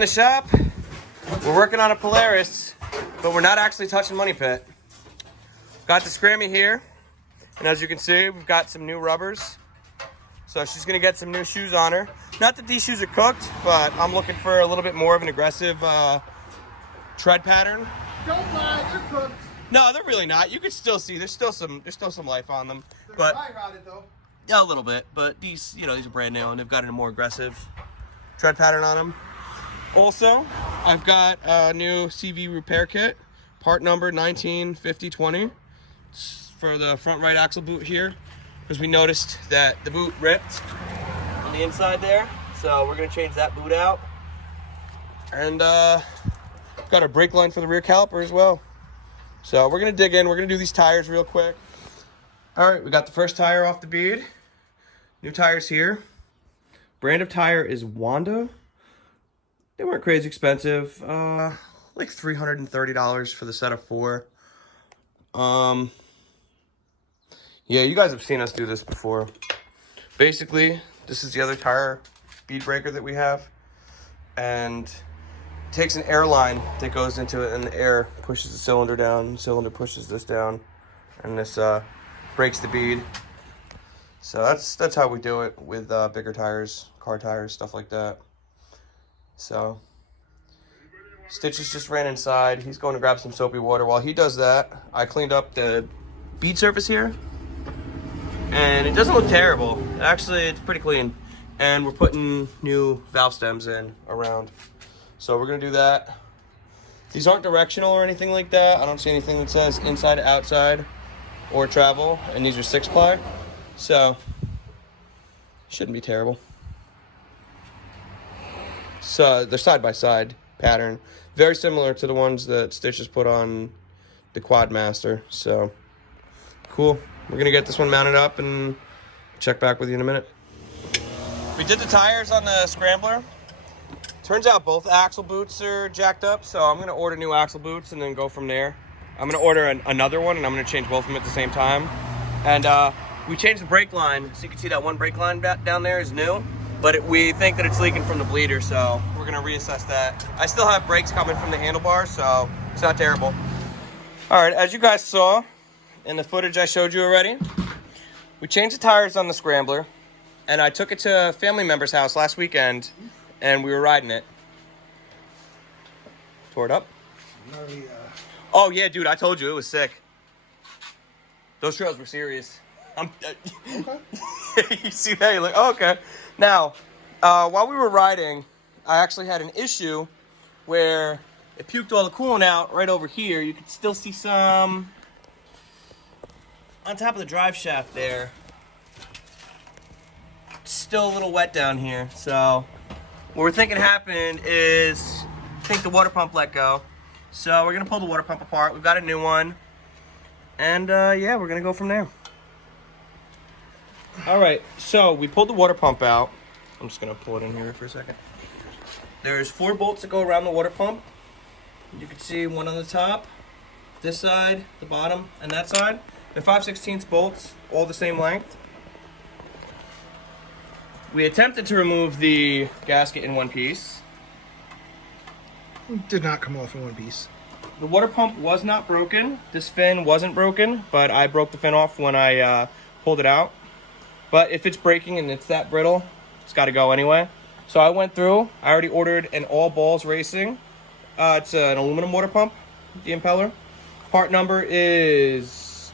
in the shop. We're working on a Polaris, but we're not actually touching Money Pit. Got the Scrammy here, and as you can see, we've got some new rubbers. So she's gonna get some new shoes on her. Not that these shoes are cooked, but I'm looking for a little bit more of an aggressive tread pattern. Don't lie, they're cooked. No, they're really not. You can still see there's still some life on them. They're But dry rotted though. yeah, a little bit. But these, these are brand new and they've got a more aggressive tread pattern on them. Also, I've got a new CV repair kit, part number 195020 for the front right axle boot here, because we noticed that the boot ripped on the inside there. So we're gonna change that boot out. And got a brake line for the rear caliper as well. So we're gonna dig in, we're gonna do these tires real quick. All right, we got the first tire off the bead. New tires here. Brand of tire is Wanda. They weren't crazy expensive. Like $330 for the set of 4. Yeah, you guys have seen us do this before. Basically, this is the other tire bead breaker that we have. And it takes an air line that goes into it, and the air pushes the cylinder down. The cylinder pushes this down, and this breaks the bead. So that's how we do it with bigger tires, car tires, stuff like that. So Stitches just ran inside. He's going to grab some soapy water. While he does that, I cleaned up the bead surface here, and it doesn't look terrible. Actually, it's pretty clean. And we're putting new valve stems in around. So we're gonna do that. These aren't directional or anything like that. I don't see anything that says inside to outside or travel, and these are 6-ply. So shouldn't be terrible. So they're side-by-side pattern. Very similar to the ones that Stitches put on the Quadmaster. So cool. We're gonna get this one mounted up and check back with you in a minute. We did the tires on the Scrambler. Turns out both axle boots are jacked up, so I'm gonna order new axle boots and then go from there. I'm gonna order another one, and I'm gonna change both of them at the same time. And we changed the brake line, so you can see that one brake line down there is new, but we think that it's leaking from the bleeder, so we're gonna reassess that. I still have brakes coming from the handlebar, so it's not terrible. All right, as you guys saw in the footage I showed you already, we changed the tires on the Scrambler, and I took it to a family member's house last weekend, and we were riding it. Tore it up? Oh yeah, dude, I told you, it was sick. Those trails were serious. Okay. You see that? You're like, oh, okay. Now, while we were riding, I actually had an issue where it puked all the coolant out right over here. You can still see some on top of the drive shaft there. It's still a little wet down here. So what we're thinking happened is, I think the water pump let go. So we're gonna pull the water pump apart. We've got a new one. And yeah, we're gonna go from there. All right, so we pulled the water pump out. I'm just gonna pull it in here for a second. There's 4 bolts that go around the water pump. You can see one on the top, this side, the bottom, and that side. They're 5/16 bolts, all the same length. We attempted to remove the gasket in one piece. Did not come off in one piece. The water pump was not broken. This fin wasn't broken, but I broke the fin off when I pulled it out. But if it's breaking and it's that brittle, it's got to go anyway. So I went through. I already ordered an all balls racing. It's an aluminum water pump, the impeller. Part number is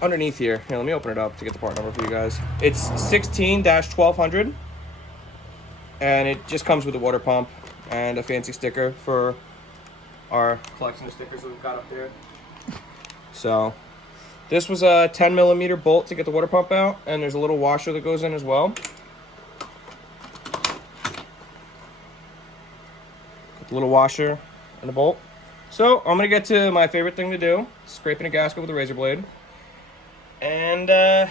underneath here. Here, let me open it up to get the part number for you guys. It's 16-1200. And it just comes with a water pump and a fancy sticker for our collection of stickers that we've got up there. So this was a 10mm bolt to get the water pump out, and there's a little washer that goes in as well. Got the little washer and a bolt. So I'm gonna get to my favorite thing to do, scraping a gasket with a razor blade. And I'm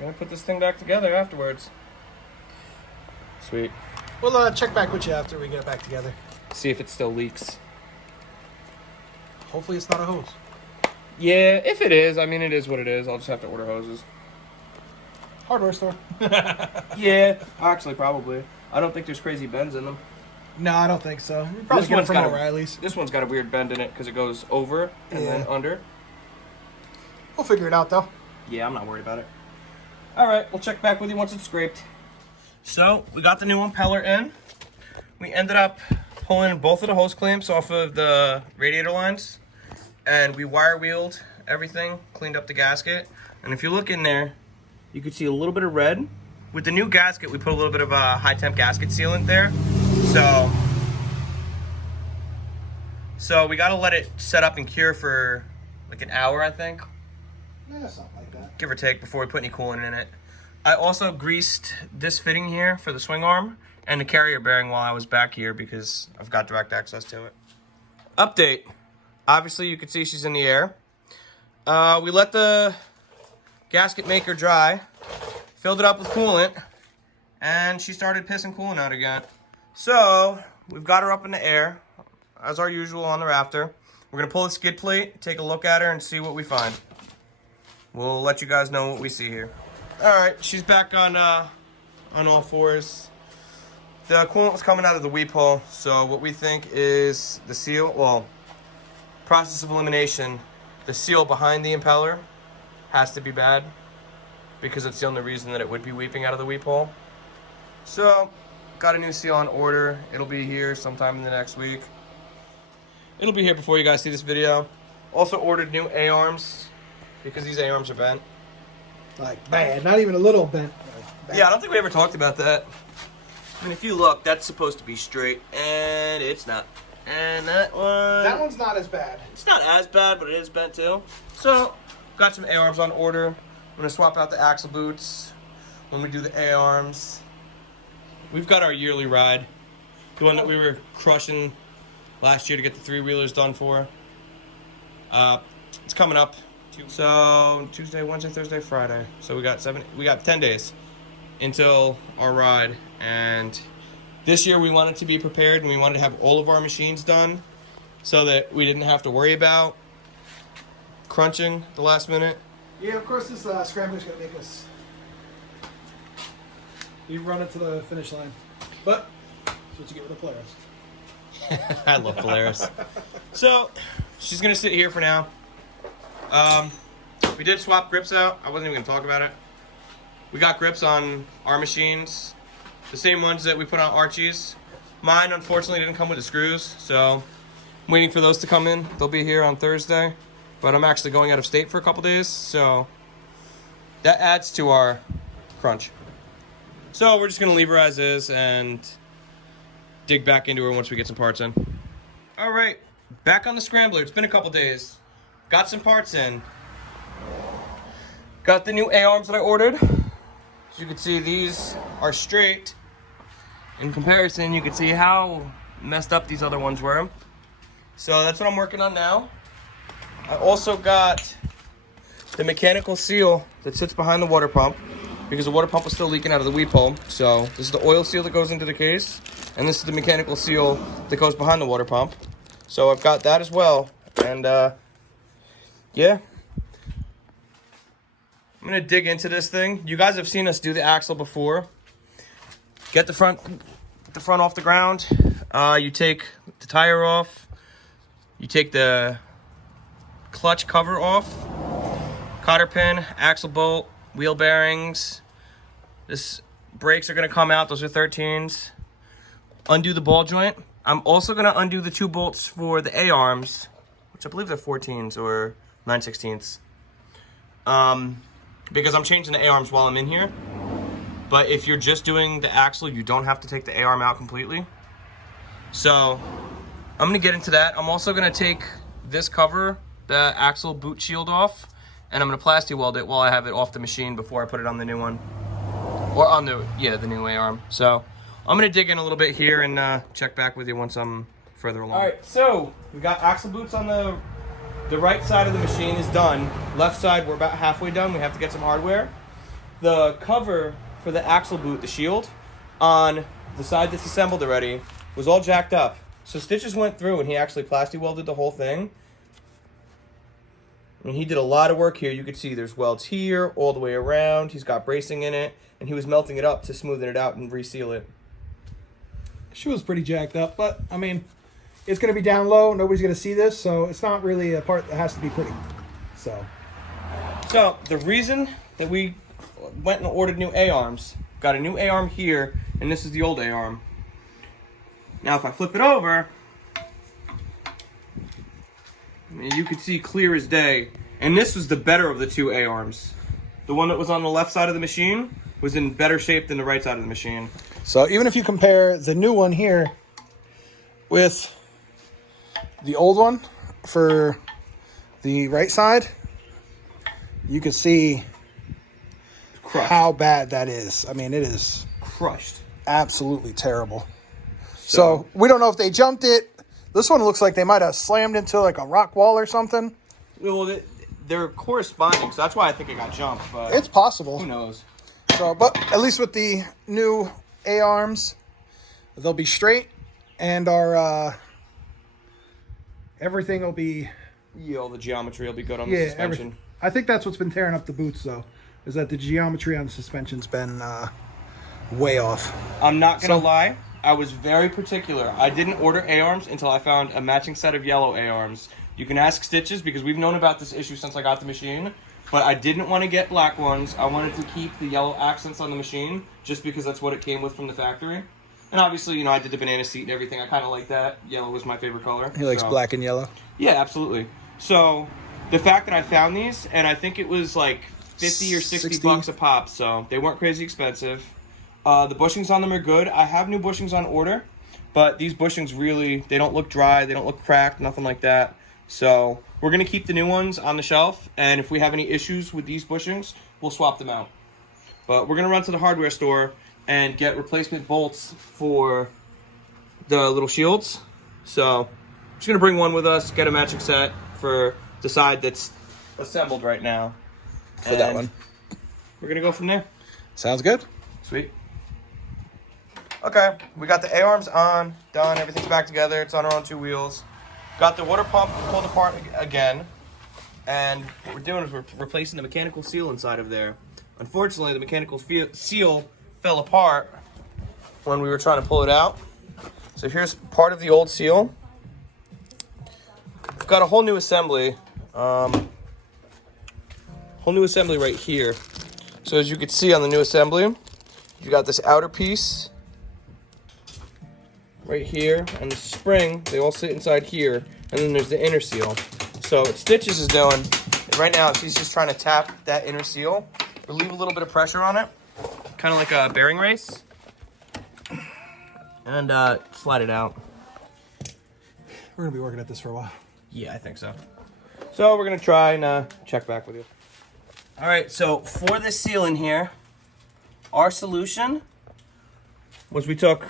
gonna put this thing back together afterwards. Sweet. We'll check back with you after we get back together. See if it still leaks. Hopefully it's not a hose. Yeah, if it is, I mean, it is what it is. I'll just have to order hoses. Hardware store. Yeah, actually, probably. I don't think there's crazy bends in them. No, I don't think so. You probably get it from O'Reilly's. This one's got a weird bend in it because it goes over and then under. We'll figure it out, though. Yeah, I'm not worried about it. All right, we'll check back with you once it's scraped. So we got the new impeller in. We ended up pulling both of the hose clamps off of the radiator lines, and we wire wheeled everything, cleaned up the gasket. And if you look in there, you can see a little bit of red. With the new gasket, we put a little bit of a high temp gasket sealant there. So we gotta let it set up and cure for like an hour, I think. Yeah, something like that. Give or take, before we put any coolant in it. I also greased this fitting here for the swing arm and the carrier bearing while I was back here because I've got direct access to it. Update. Obviously, you can see she's in the air. We let the gasket maker dry, filled it up with coolant, and she started pissing coolant out again. So, we've got her up in the air, as our usual on the rafter. We're gonna pull the skid plate, take a look at her, and see what we find. We'll let you guys know what we see here. All right, she's back on all fours. The coolant was coming out of the weep hole, so what we think is the seal, well, process of elimination, the seal behind the impeller has to be bad because it's the only reason that it would be weeping out of the weep hole. So, got a new seal on order. It'll be here sometime in the next week. It'll be here before you guys see this video. Also ordered new A-arms because these A-arms are bent. Like, bad. Not even a little bent. Like, yeah, I don't think we ever talked about that. I mean, if you look, that's supposed to be straight, and it's not. And that one's not as bad. It's not as bad, but it is bent too. So, got some A-arms on order. I'm gonna swap out the axle boots when we do the A-arms. We've got our yearly ride, the one that we were crushing last year to get the three-wheelers done for. It's coming up. So Tuesday, Wednesday, Thursday, Friday. So we got 10 days until our ride. And this year we wanted to be prepared and we wanted to have all of our machines done so that we didn't have to worry about crunching the last minute. Yeah, of course this Scrambler's going to make us run it to the finish line. But that's what you get with a Polaris. I love Polaris. So she's going to sit here for now. We did swap grips out. I wasn't even going to talk about it. We got grips on our machines, the same ones that we put on Archie's. Mine, unfortunately, didn't come with the screws, so I'm waiting for those to come in. They'll be here on Thursday, but I'm actually going out of state for a couple days, so that adds to our crunch. So we're just going to leave her as is and dig back into her once we get some parts in. All right, back on the Scrambler. It's been a couple days. Got some parts in. Got the new A-arms that I ordered. As you can see, these are straight. In comparison, you can see how messed up these other ones were. So that's what I'm working on now. I also got the mechanical seal that sits behind the water pump because the water pump was still leaking out of the weep hole. So this is the oil seal that goes into the case, and this is the mechanical seal that goes behind the water pump. So I've got that as well. And yeah. I'm going to dig into this thing. You guys have seen us do the axle before. Get the front off the ground. You take the tire off. You take the clutch cover off. Cotter pin, axle bolt, wheel bearings. This brakes are going to come out. Those are 13s. Undo the ball joint. I'm also going to undo the 2 bolts for the A-arms, which I believe they're 14s or 9/16ths. Because I'm changing the A-arms while I'm in here. But if you're just doing the axle, you don't have to take the A-arm out completely. So I'm going to get into that. I'm also going to take this cover, the axle boot shield off, and I'm going to plasti weld it while I have it off the machine before I put it on the new one. Or on the new A-arm. So I'm going to dig in a little bit here and check back with you once I'm further along. All right, so we got axle boots on the right side of the machine is done. Left side, we're about halfway done. We have to get some hardware. The cover for the axle boot, the shield, on the side that's assembled already, was all jacked up. So stitches went through and he actually plasti welded the whole thing. I mean, he did a lot of work here. You could see there's welds here, all the way around. He's got bracing in it, and he was melting it up to smoothen it out and reseal it. She was pretty jacked up, but I mean, it's going to be down low. Nobody's going to see this, so it's not really a part that has to be pretty. So the reason that we went and ordered new A-arms, got a new A-arm here, and this is the old A-arm. Now, if I flip it over, I mean, you can see clear as day. And this was the better of the two A-arms. The one that was on the left side of the machine was in better shape than the right side of the machine. So even if you compare the new one here with the old one for the right side, you can see how bad that is. I mean, it is crushed. Absolutely terrible. So we don't know if they jumped it. This one looks like they might have slammed into like a rock wall or something. Well, they're corresponding, so that's why I think it got jumped. But it's possible. Who knows? So, but at least with the new A-arms, they'll be straight, and our everything will be. Yeah, all the geometry will be good on the suspension. I think that's what's been tearing up the boots, though, is that the geometry on the suspension's been way off. I'm not gonna lie. I was very particular. I didn't order A-arms until I found a matching set of yellow A-arms. You can ask Stitches because we've known about this issue since I got the machine, but I didn't want to get black ones. I wanted to keep the yellow accents on the machine just because that's what it came with from the factory. And obviously, you know, I did the banana seat and everything. I kind of like that. Yellow was my favorite color. He likes black and yellow? Yeah, absolutely. So the fact that I found these, and I think it was like 50 or 60 bucks a pop, so they weren't crazy expensive. The bushings on them are good. I have new bushings on order, but these bushings really, they don't look dry, they don't look cracked, nothing like that. So we're going to keep the new ones on the shelf, and if we have any issues with these bushings, we'll swap them out. But we're going to run to the hardware store and get replacement bolts for the little shields. So I'm just going to bring one with us, get a matching set for the side that's assembled right now. For that one. We're going to go from there. Sounds good. Sweet. Okay, we got the A-arms on, done, everything's back together, it's on our own two wheels. Got the water pump pulled apart again, and what we're doing is we're replacing the mechanical seal inside of there. Unfortunately, the mechanical seal fell apart when we were trying to pull it out. So here's part of the old seal. We've got a whole new assembly. Whole new assembly right here. So as you can see on the new assembly, you got this outer piece right here, and the spring, they all sit inside here, and then there's the inner seal. So what Stitches is doing, right now she's just trying to tap that inner seal, relieve a little bit of pressure on it, kind of like a bearing race, and slide it out. We're going to be working at this for a while. Yeah, I think so. So we're going to try and check back with you. All right, so for this seal in here, our solution was we took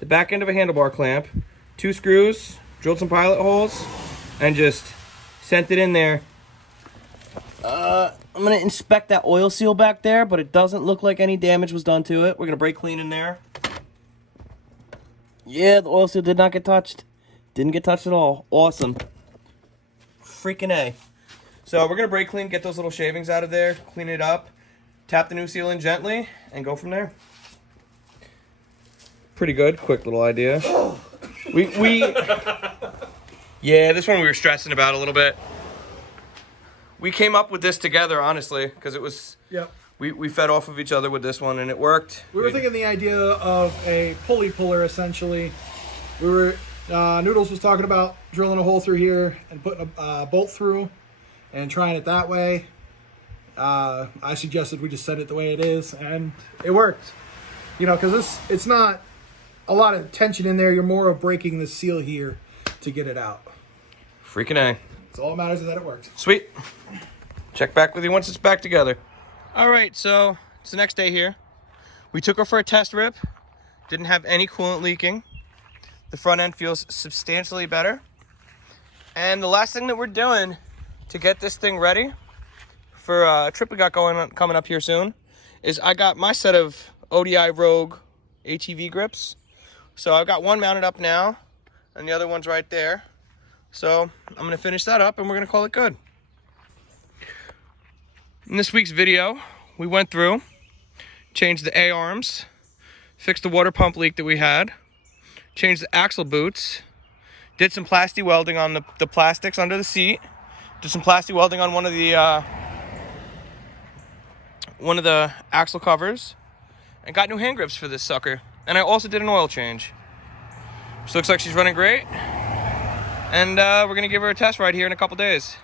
the back end of a handlebar clamp, 2 screws, drilled some pilot holes, and just sent it in there. I'm going to inspect that oil seal back there, but it doesn't look like any damage was done to it. We're going to brake clean in there. Yeah, the oil seal did not get touched. Didn't get touched at all. Awesome. Freaking A. So we're going to brake clean, get those little shavings out of there, clean it up, tap the new seal in gently, and go from there. Pretty good. Quick little idea. Yeah, this one we were stressing about a little bit. We came up with this together, honestly, because it was... Yep. We fed off of each other with this one, and it worked. We were thinking the idea of a pulley puller, essentially. We were... Noodles was talking about drilling a hole through here and putting a bolt through and trying it that way. I suggested we just set it the way it is, and it worked. You know, because it's not a lot of tension in there. You're more of breaking the seal here to get it out. Freaking A. So all that matters is that it worked. Sweet. Check back with you once it's back together. All right, so it's the next day here. We took her for a test rip. Didn't have any coolant leaking. The front end feels substantially better. And the last thing that we're doing to get this thing ready for a trip we got coming up here soon is I got my set of ODI Rogue ATV grips. So I've got one mounted up now, and the other one's right there. So I'm going to finish that up, and we're going to call it good. In this week's video, we went through, changed the A-arms, fixed the water pump leak that we had, changed the axle boots, did some plasti welding on the plastics under the seat, did some plasti welding on one of the axle covers, and got new hand grips for this sucker. And I also did an oil change. She looks like she's running great. And we're gonna give her a test ride here in a couple days.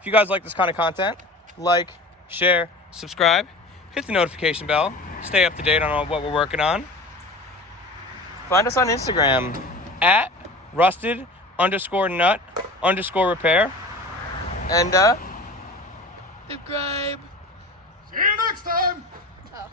If you guys like this kind of content, like, share, subscribe, hit the notification bell, stay up to date on what we're working on. Find us on Instagram at rusted_nut_repair. And subscribe. See you next time. Oh.